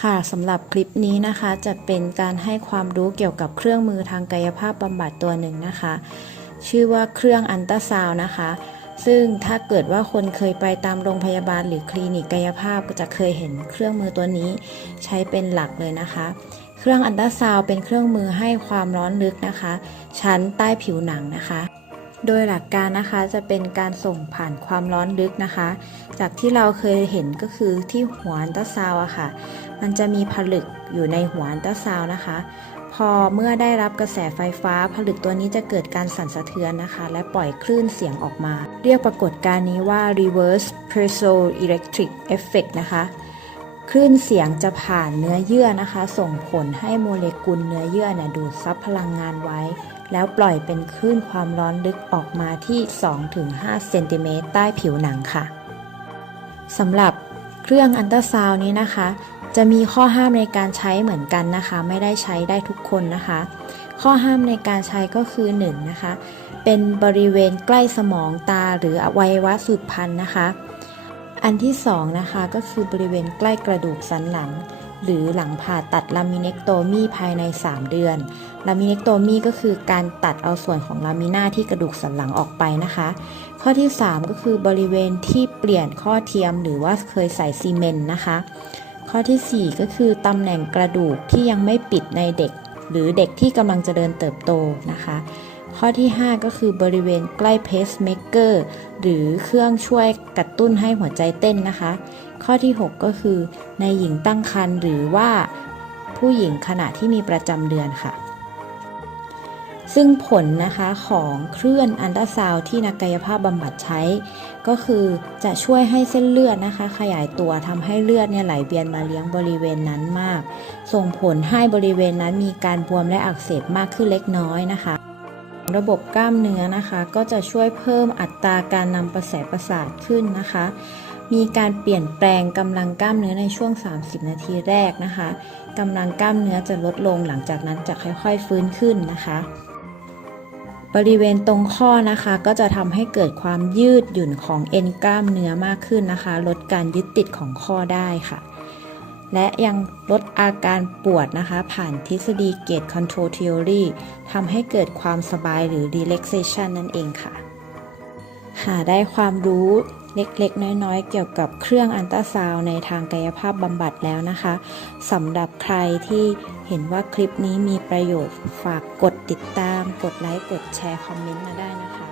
ค่ะสำหรับคลิปนี้นะคะจะเป็นการให้ความรู้เกี่ยวกับเครื่องมือทางกายภาพบำบัดตัวหนึ่งนะคะ ชื่อว่าเครื่องอันตราซาวนะคะ ซึ่งถ้าเกิดว่าคนเคยไปตามโรงพยาบาลหรือคลินิกกายภาพก็จะเคยเห็นเครื่องมือตัวนี้ใช้เป็นหลักเลยนะคะ เครื่องอันตราซาวเป็นเครื่องมือให้ความร้อนลึกนะคะ ชั้นใต้ผิวหนังนะคะ โดยหลักการนะคะจะเป็นการส่งผ่านความร้อนลึกนะคะ จากที่เราเคยเห็นก็คือที่หัวอันตราซาวอะค่ะ มันจะมีผลึกอยู่ในหัวอันตราซาวน์นะคะ พอเมื่อได้รับกระแสไฟฟ้า ผลึกตัวนี้จะเกิดการสั่นสะเทือนนะคะ และปล่อยคลื่นเสียงออกมา เรียกปรากฏการณ์นี้ว่า reverse piezoelectric effect นะคะ คลื่นเสียงจะผ่านเนื้อเยื่อนะคะ ส่งผลให้โมเลกุลเนื้อเยื่อเนี่ยดูดซับพลังงานไว้ แล้วปล่อยเป็นคลื่นความร้อนลึกออกมาที่ 2-5 เซนติเมตรใต้ผิวหนังค่ะสำหรับเครื่องอันตราซาวน์นี้นะคะ จะมีข้อห้ามในการใช้เหมือนกันนะคะ ไม่ได้ใช้ได้ทุกคนนะคะ ข้อห้ามในการใช้ก็คือ1นงนะคะเป็นบริเวณใกล้สมองตาหรืออวัยวะสืบพันธุ์นะคะ อันที่2นะคะก็คือบริเวณใกล้กระดูกสันหลัง หรือหลังผ่าตัดลามิเนกโตมีภายใน 3 เดือน ลามิเนกโตมีก็คือการตัดเอาส่วนของลามิน่าที่กระดูกสันหลังออกไปนะคะ ข้อที่ 3 ก็คือบริเวณที่เปลี่ยนข้อเทียมหรือว่าเคยใส่ซีเมนต์นะคะ ข้อทีสี่4 ก็คือตำแหน่งกระดูกที่ยังไม่ปิดในเด็ก หรือเด็กที่กำลังจะเดินเติบโตนะคะ ข้อที่ 5 ก็คือบริเวณใกล้เพสเมเกอร์หรือเครื่องช่วยกระตุ้นให้หัวใจเต้นนะคะ ข้อที่ 6 ก็คือในหญิงตั้งครรภ์หรือว่าผู้หญิงขณะที่มีประจำเดือนค่ะ ซึ่งผลนะคะของเคลื่อนอันตราซาวที่นักกายภาพบำบัดใช้ ก็คือจะช่วยให้เส้นเลือดนะคะ ขยายตัวทำให้เลือดเนี่ยไหลเวียนมาเลี้ยงบริเวณนั้นมาก ส่งผลให้บริเวณนั้นมีการบวมและอักเสบมากขึ้นเล็กน้อยนะคะ ระบบกล้ามเนื้อนะคะ ก็จะช่วยเพิ่มอัตราการนำประแสประสาทขึ้นนะคะ มีการเปลี่ยนแปลงกำลังกล้ามเนื้อในช่วง 30 นาทีแรกนะคะกำลังกล้ามเนื้อจะลดลงหลังจากนั้นจะค่อยๆฟื้นขึ้นนะคะ บริเวณตรงข้อนะคะ ก็จะทำให้เกิดความยืดหยุ่นของเอ็นกล้ามเนื้อมากขึ้นนะคะ ลดการยึดติดของข้อได้ค่ะ และยังลดอาการปวดนะคะ ผ่านทฤษฎีเกต Control Theory ทำให้เกิดความสบายหรือ relaxation นั่นเองค่ะ หาได้ความรู้เล็กๆ น้อยๆ เกี่ยวกับเครื่องอันตราซาวในทางกายภาพบำบัดแล้วนะคะสำหรับใครที่เห็นว่าคลิปนี้มีประโยชน์ฝากกดติดตาม กดไลค์ กดแชร์ คอมเมนต์มาได้นะคะ